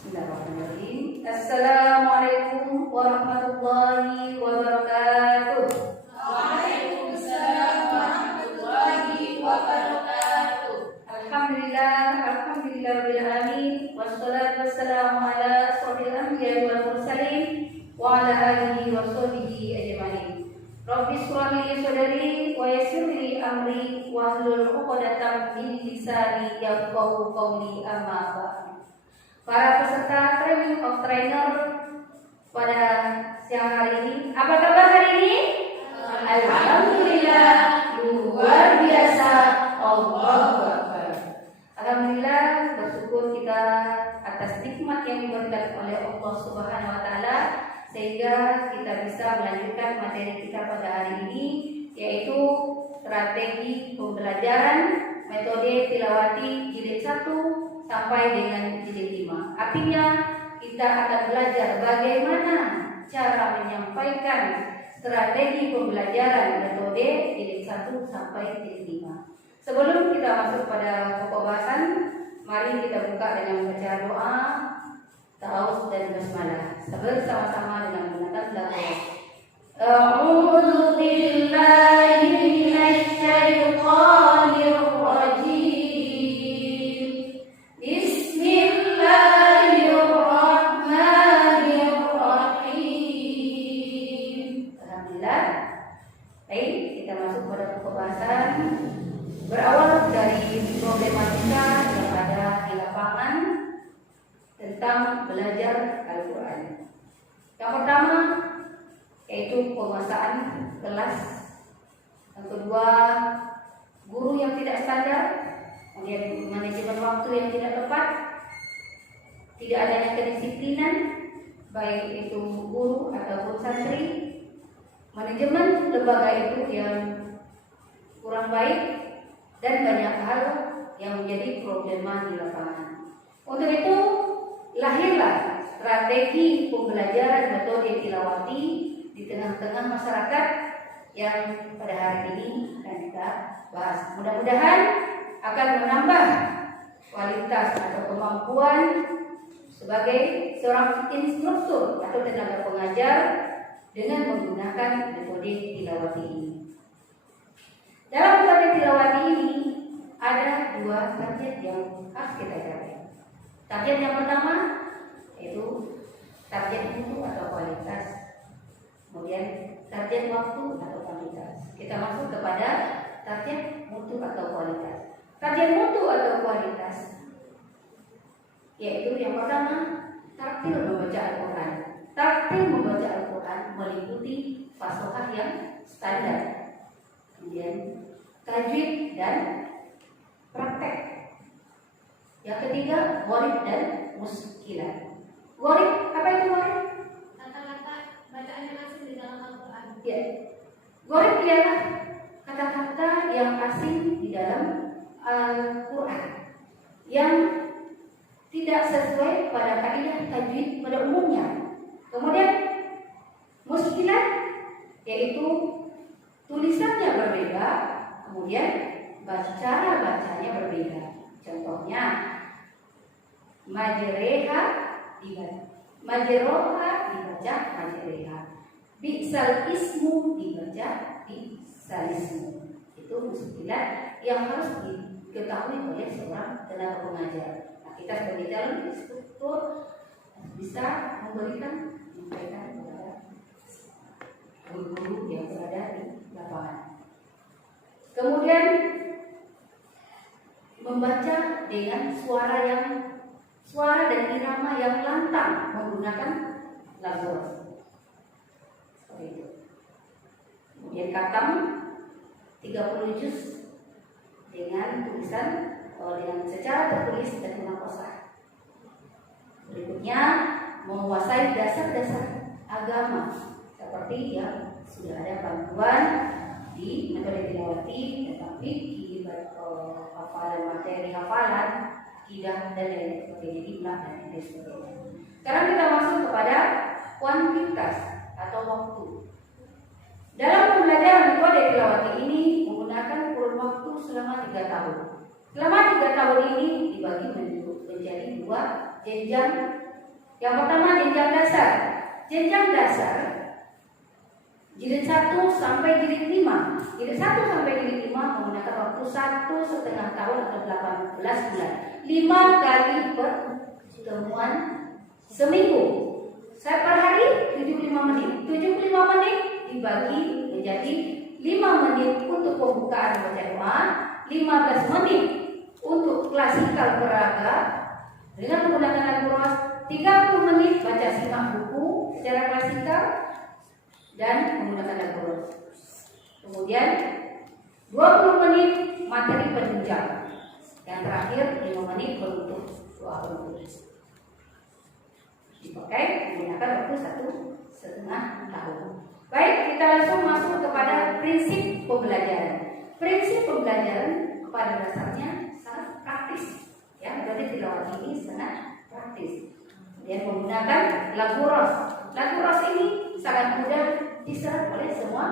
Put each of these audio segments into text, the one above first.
Bismillahirrahmanirrahim. Assalamualaikum warahmatullahi wabarakatuh. Waalaikumsalam warahmatullahi wabarakatuh. Alhamdulillah rabbil alamin. Wassalatu wassalamu ala asyrofil anbiya'i wal mursalin wa ala alihi wa sahbihi ajmain. Rabbi shrah li sadri wa yassir li amri wahlul 'uqdatam min lisani yafqahu qawli, amma ba'd. Para peserta training of trainer pada siang hari ini, apa kabar hari ini? Alhamdulillah, luar biasa. Allahu Akbar. Alhamdulillah, bersyukur kita atas nikmat yang diberikan oleh Allah Subhanahu wa taala sehingga kita bisa melanjutkan materi kita pada hari ini, yaitu strategi pembelajaran metode tilawati jilid 1 sampai dengan jilid 5. Artinya kita akan belajar bagaimana cara menyampaikan strategi pembelajaran metode jilid 1 sampai jilid 5. Sebelum kita masuk pada pokok bahasan, mari kita buka dengan membaca doa, ta'awudz dan basmalah. Bersama-sama dengan menggunakan lafaz. A'udzu billahi minasy syaithanir rajim. Baik, kita masuk pada pembahasan. Berawal dari problematika yang ada di lapangan tentang belajar Al-Quran. Yang pertama yaitu penguasaan kelas. Yang kedua, guru yang tidak standar, kemudian manajemen waktu yang tidak tepat, tidak adanya kedisiplinan baik itu guru ataupun santri, manajemen lembaga itu yang kurang baik, dan banyak hal yang menjadi problema di lapangan. Untuk itu lahirlah strategi pembelajaran metode tilawati di tengah-tengah masyarakat yang pada hari ini akan kita bahas. Mudah-mudahan akan menambah kualitas atau kemampuan sebagai seorang instruktur atau tenaga pengajar dengan menggunakan metode tilawati ini. Dalam metode tilawati ini ada dua target yang harus kita capai. Target yang pertama yaitu target mutu atau kualitas, kemudian target waktu atau kualitas. Kita masuk kepada target mutu atau kualitas. Target mutu atau kualitas yaitu yang pertama, tartil membaca Al-Quran. Tartil membaca Al-Quran meliputi fasohah yang standar, kemudian tajwid dan praktek. Yang ketiga, gharib dan muskilah. Gharib, apa itu gharib? Kata-kata bacaan yang asing di dalam Al-Quran. Ya. Gharib ialah kata-kata yang asing di dalam Al-Quran yang tidak sesuai pada kaidah tajwid pada umumnya. Kemudian muskilah yaitu tulisannya berbeda, kemudian cara bacanya berbeda. Contohnya majreha dibaca majroha dibaca majreha, bi'sal ismu dibaca bi'salismu. Itu muskilah yang harus diketahui oleh seorang tenaga pengajar. Nah, kita sebagai calon instruktur bisa memberikan kepada guru-guru yang berada di lapangan. Kemudian membaca dengan suara dan irama yang lantang menggunakan lafaz. Seperti itu. Kemudian khatam 30 juz dengan tulisan dengan secara tertulis dan munaqqashah. Berikutnya menguasai dasar-dasar agama seperti yang sudah ada bantuan di metode tilawati, tetapi di hafalan materi hafalan, akidah dan lain sebagainya, iblah dan lain sebagainya. Sekarang kita masuk kepada kuantitas atau waktu. Dalam pembelajaran metode tilawati ini menggunakan kurun waktu selama 3 tahun. Selama 3 tahun ini dibagi menjadi 2 jenjang Yang pertama jenjang dasar. Jenjang dasar jilid 1 sampai jilid 5. Jilid 1 sampai jilid 5 menggunakan waktu 1,5 tahun atau 18 bulan. 5 kali pertemuan seminggu. Saya per hari 75 menit. 75 menit dibagi menjadi 5 menit untuk pembukaan baca doa, 15 menit untuk klasikal peraga dengan menggunakan Al-Quran, 30 menit baca simak buku secara klasikal dan menggunakan Al-Quran. Kemudian 20 menit materi penunjang. Yang terakhir 5 menit untuk doa penutup. Dipakai menggunakan waktu 1,5 tahun. Baik, kita langsung masuk kepada prinsip pembelajaran. Prinsip pembelajaran pada dasarnya sangat praktis. Ya, berarti tilawah ini sangat praktis. Dia menggunakan lagu ros. Lagu ros ini sangat mudah diserap oleh semua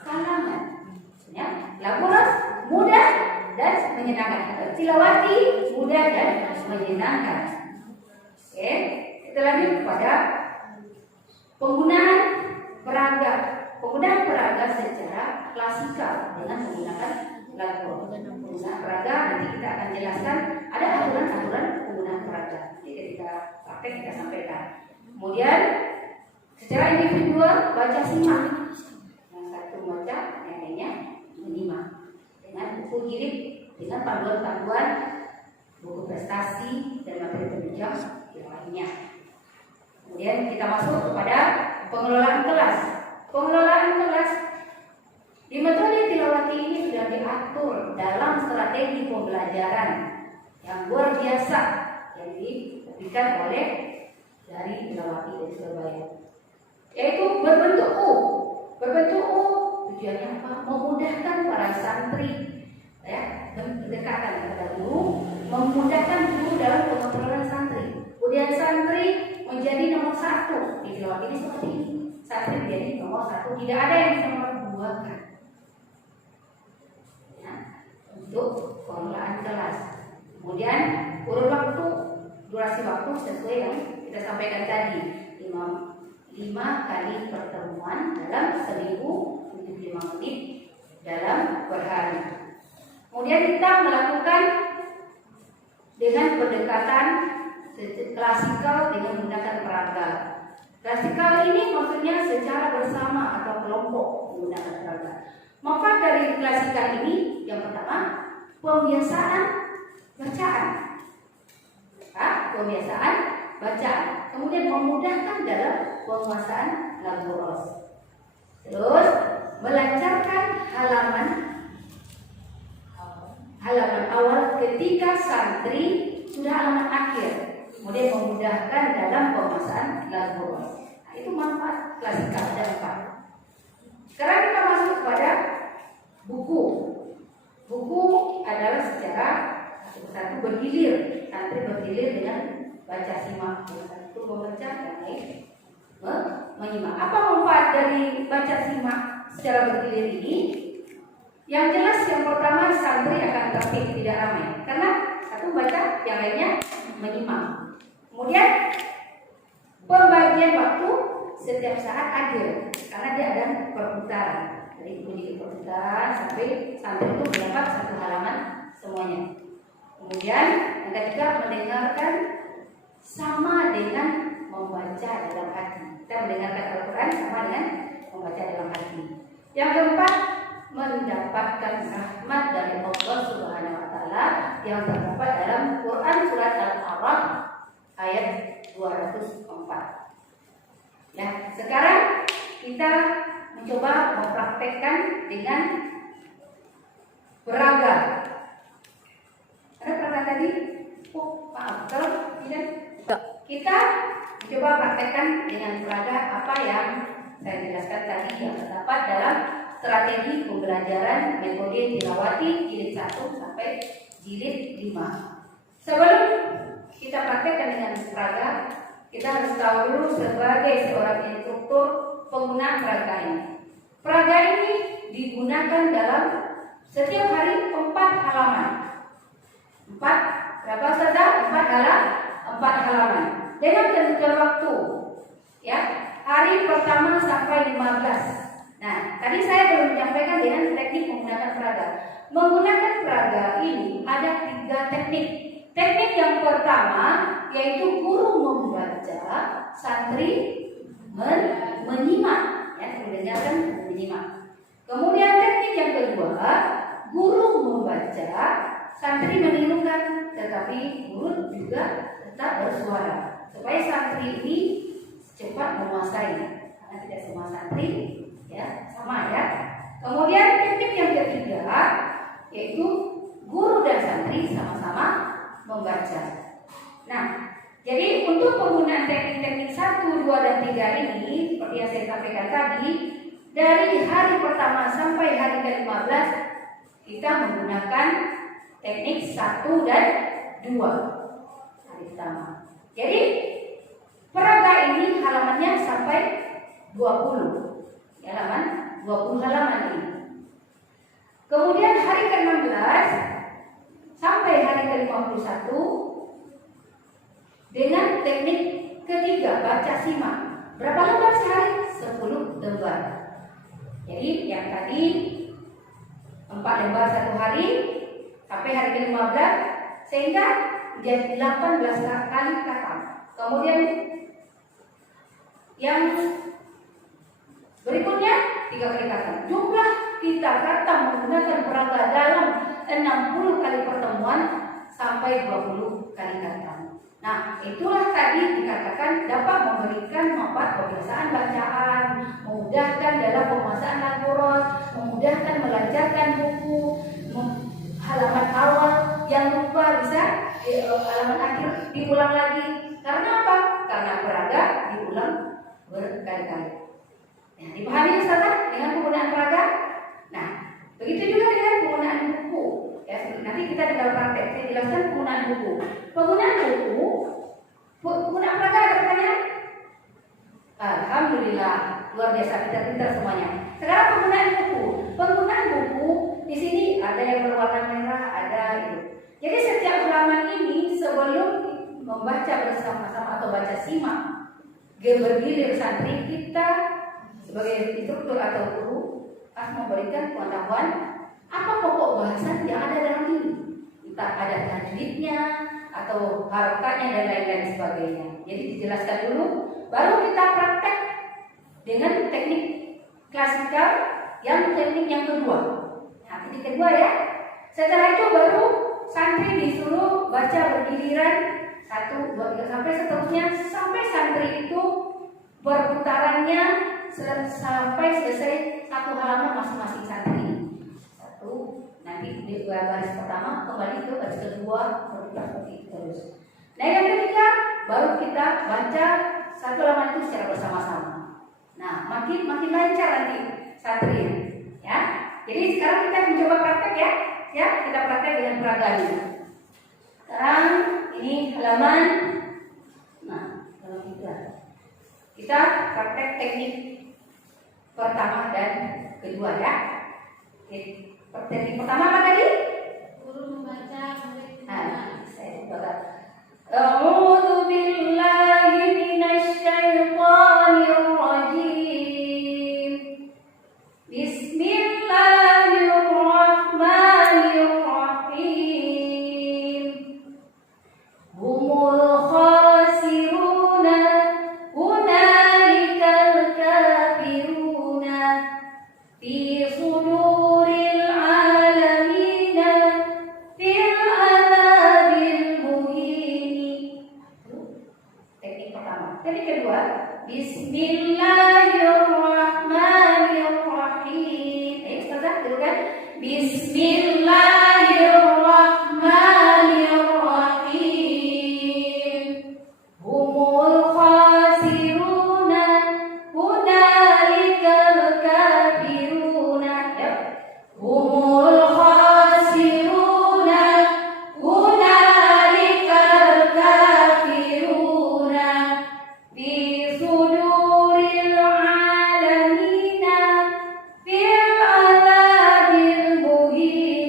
kalangan. Ya, lagu ros mudah dan menyenangkan. Tilawati mudah dan menyenangkan. Oke, kita lanjut kepada penggunaan peraga. Penggunaan peraga secara klasikal dengan menggunakan lagu. Penggunaan peraga nanti kita akan jelaskan. Ada aturan-aturan penggunaan peraga. Jadi ketika praktek kita sampaikan. Kemudian secara individual baca simak. Yang satu baca, yang lainnya menyimak. Dengan buku jilid, dengan panduan-panduan buku prestasi dan materi penunjang yang lainnya. Kemudian kita masuk kepada pengelolaan kelas. Pengelolaan kelas di metode tilawati ini sudah diatur dalam strategi pembelajaran yang luar biasa yang diberikan oleh dari tilawati dari Surabaya, yaitu berbentuk U. Berbentuk U tujuannya apa? Memudahkan para santri, ya, mendekatkan kepada guru, memudahkan guru dalam pengontrolan santri. Kemudian santri menjadi nomor 1 di tilawati ini seperti ini. Santri menjadi nomor 1, tidak ada yang nomor 2 kan. Ya, untuk pengelolaan kelas. Kemudian urut waktu, durasi waktu sesuai yang kita sampaikan tadi, 5 kali pertemuan dalam seminggu, 75 menit dalam per hari. Kemudian kita melakukan dengan pendekatan klasikal dengan menggunakan peraga. Klasikal ini maksudnya secara bersama atau kelompok menggunakan peraga. Manfaat dari klasikal ini yang pertama, pembiasaan bacaan. Pembiasaan bacaan. Kemudian memudahkan dalam penguasaan lagu ros. Terus melancarkan halaman awal ketika santri sudah halaman akhir. Kemudian memudahkan dalam penguasaan lagu ros. Nah, itu manfaat klasikal dan manfaat. Sekarang kita masuk kepada buku. Buku adalah secara satu bergilir, santri bergilir dengan baca simak. Satu membaca dan lain menyimak. Apa manfaat dari baca simak secara bergilir ini? Yang jelas yang pertama santri akan tertib, tidak ramai. Karena satu baca, yang lainnya menyimak. Kemudian pembagian waktu setiap saat adil, karena dia ada perputaran. Dari bunyi perputaran sampai santri itu mendapat satu halaman semuanya. Kemudian yang ketiga mendengarkan sama dengan membaca dalam hati. Kita mendengarkan Al-Quran sama dengan membaca dalam hati. Yang keempat, mendapatkan rahmat dari Allah Subhanahu wa taala yang terdapat dalam Quran surat Al-A'raf ayat 204. Ya, sekarang kita mencoba mempraktekkan dengan peraga. Ada peraga tadi? Oh, maaf, kalau tidak kita mencoba praktekkan dengan peraga apa yang saya jelaskan tadi yang terdapat dalam strategi pembelajaran metode tilawati jilid 1 sampai jilid 5. Sebelum kita praktekkan dengan peraga, kita harus tahu dulu sebagai seorang instruktur penggunaan peraga ini. Peraga ini digunakan dalam setiap hari 4 halaman. 4 berapa saja? 4 halaman. dengan ketentuan waktu. Ya, hari pertama sampai 15. Nah, tadi saya belum menyampaikan dengan teknik menggunakan peraga. Menggunakan peraga ini ada 3 teknik. Teknik yang pertama yaitu guru membaca, santri menyimak. Ya, mendengarkan, menyimak. Kemudian teknik yang kedua, guru membaca, santri menirukan, tetapi guru juga tetap bersuara supaya santri ini cepat menguasai. Karena tidak semua santri ya sama ya. Kemudian teknik yang ketiga yaitu guru dan santri sama-sama membaca. Nah, jadi untuk penggunaan teknik-teknik 1, 2, dan 3 ini seperti yang saya sampaikan tadi, dari hari pertama sampai hari ke-15 kita menggunakan teknik 1 dan 2 hari pertama. Jadi peraga ini halamannya sampai 20. Ya, halaman 20 halaman ini. Kemudian hari ke-16 sampai hari ke-51 dengan teknik ketiga baca simak. Berapa lembar sehari? 10 lembar. Jadi yang tadi 4 lembar satu hari sampai hari ke-15 sehingga menjadi 18 kali kata. Kemudian yang berikutnya 3 kali kata. Jumlah kita kata menggunakan peraga dalam 60 kali pertemuan sampai 20 kali kata. Nah, itulah tadi dikatakan dapat memberikan manfaat kebiasaan bacaan, memudahkan dalam penguasaan algoritma, memudahkan melancarkan buku, halaman awal yang lupa bisa halaman akhir diulang lagi. Karena apa? Karena peraga diulang berkali-kali. Nah, dipahami Ustazah dengan penggunaan peraga? Nah, begitu juga dengan penggunaan buku. Ya, nanti kita di dalam praktek saya jelaskan penggunaan buku. Penggunaan peraga ada pertanyaan? Alhamdulillah, luar biasa pintar-pintar semuanya. Sekarang penggunaan buku. Penggunaan buku di sini ada yang berwarna merah, ada itu. Jadi setiap halaman ini sebelum membaca bersama-sama atau baca simak bergilir santri, kita sebagai instruktur atau guru harus memberikan pengetahuan apa pokok bahasan yang ada dalam ini. Entah ada tajwidnya atau harokatnya dan lain-lain sebagainya. Jadi dijelaskan dulu, baru kita praktek dengan teknik klasikal yang teknik yang kedua. Nah, teknik kedua ya. Setelah itu baru santri disuruh baca bergiliran 1, 2, 3 sampai seterusnya sampai santri itu berputarannya sampai selesai satu halaman masing-masing santri. Nanti di baris pertama kembali ke baris kedua seperti itu terus. Nah yang ketiga baru kita baca satu halaman itu secara bersama-sama. Nah makin lancar nanti santri ya. Jadi sekarang kita mencoba praktek ya kita praktek dengan peraga ini. Sekarang ini halaman. Nah kalau kita praktek teknik pertama dan kedua ya. Teknik pertama apa tadi? Guru membaca, murid saya coba. A'udzu billahi minasy syaithanir rajim. Bismillahirrahmanirrahim. Humul khasiruna hunalikal kafiruna fi suduril Bismillahirrahmanirrahim. Ustazah dulu kan? Bismillahirrahmanirrahim. Humul khasiruna hunalikal kafiruna. Ya. Humul khasiruna hunalikal kafiruna. Fi suduril alamina fil azabil muhin.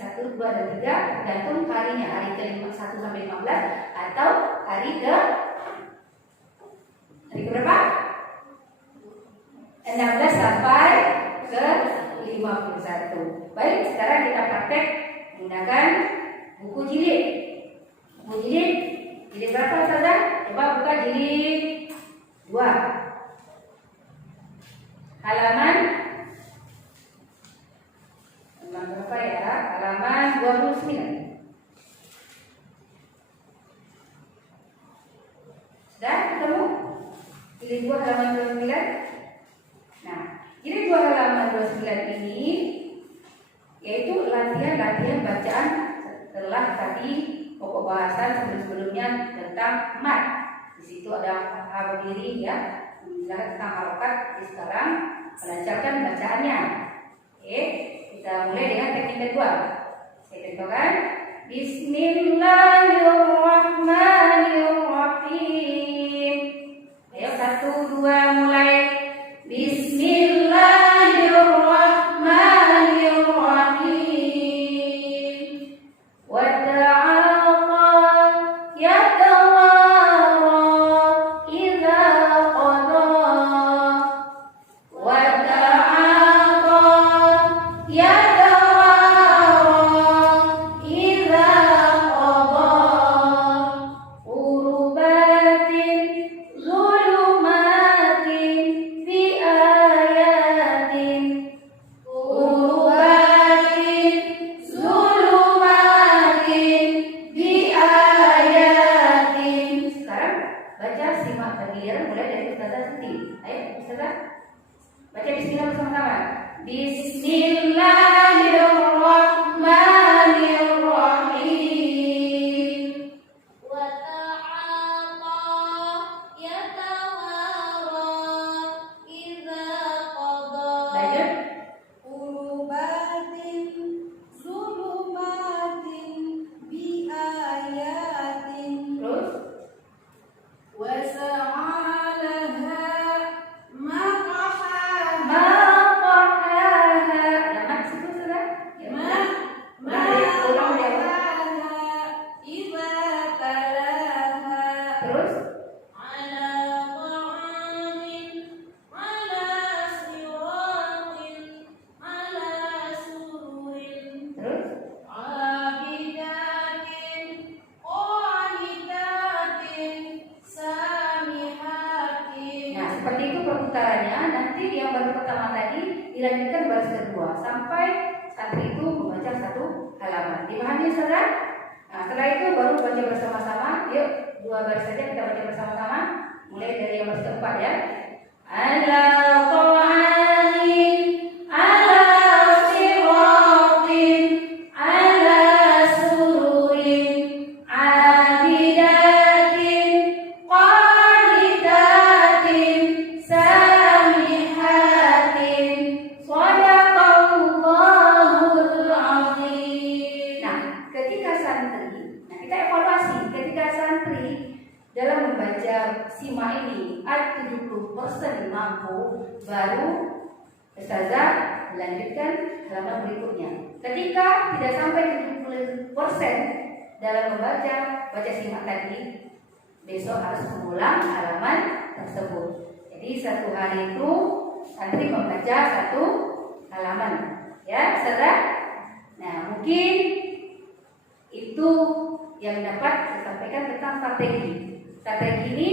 1, 2, dan 3 tergantung harinya, hari ke-1 sampai 15 atau hari ke berapa? 16 sampai ke 51. Baik, sekarang kita praktek menggunakan buku jilid. Buku jilid berapa saja? Coba buka jilid 2. Halaman berapa ya? Halaman 29. Sudah ketemu? Jilid 2 halaman 29. Nah, jilid 2 halaman 29 ini yaitu latihan bacaan setelah tadi pokok bahasan sebelum-sebelumnya tentang mat. Di situ ada hal berdiri ya, menjelaskan tentang harokat. Sekarang melancarkan bacaannya. Oke, kita mulai dengan teknik kedua. Saya contohkan. Bismillahirrahmanirrahim. Ayo 1, 2 mulai. Bismillahirrahmanirrahim. Wa ta'aqa yatawara idza qada. Wa ta'aqa yatawara idza qada. Urubatin zulumatin fi ayatin. Urubatin zulumatin fi ayatin. Sekarang baca, simak bagian mulai dari Ustazah Siti. Ayo Ustazah, baca bismillah bersama-sama. Bismillahirrahmanirrahim. Wa ta'aqa yatawara idza qada. Lanjut. Urubatin zulumatin bi ayatin. Terus. Wa sa'alaha maqaha. Maqahaha. Ada mat situ sudah? Ya, ulang ya. Idza talaha. Terus. Ala ta'amin, ala siratin, ala sururin, Terus. abidatin, qanitatin, samihatin. Nah, seperti itu perputarannya. Nanti yang baru pertama tadi dilanjutkan baris kedua sampai santri itu membaca 1 halaman. Dipahami saudara? Nah, setelah itu baru baca bersama-sama. Yuk, 2 baris saja kita baca bersama-sama. Mulai dari yang baris keempat ya. Ala ta'amin, ala siratin, ala sururin, abidatin, qanitatin, samihatin, shadaqallahul azim. Nah, ketika kita evaluasi ketika santri dalam membaca simak ini 70% mampu, baru Ustazah melanjutkan halaman berikutnya. Ketika tidak sampai 70% dalam membaca simak tadi, besok harus mengulang halaman tersebut. Jadi 1 hari itu santri membaca 1 halaman, ya Ustazah. Nah, mungkin itu yang dapat saya sampaikan tentang strategi. Strategi ini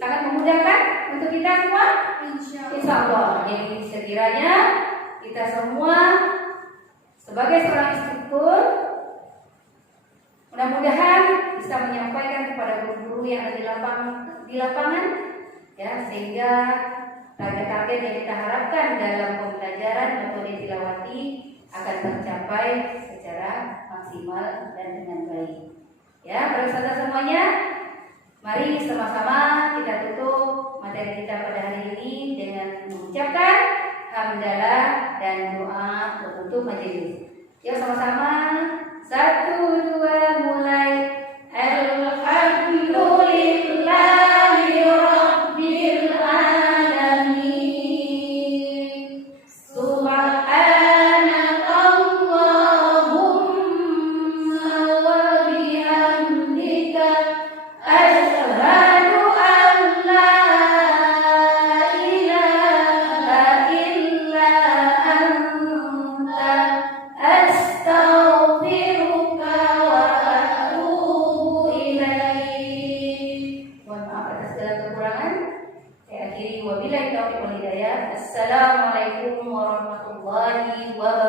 sangat memudahkan untuk kita semua, insya Allah. Jadi sekiranya kita semua sebagai seorang instruktur, mudah-mudahan bisa menyampaikan kepada guru-guru yang ada di lapangan, ya, sehingga target-target yang kita harapkan dalam pembelajaran metode tilawati akan tercapai secara maksimal dan dengan baik. Ya, para saudara semuanya, mari sama-sama kita tutup materi kita pada hari ini dengan mengucapkan hamdalah dan doa penutup majelis. Yuk sama-sama, 1, 2 mulai. Alhamdulillahi rabbil alamin. Subhanakallahumma Assalamualaikum warahmatullahi wabarakatuh.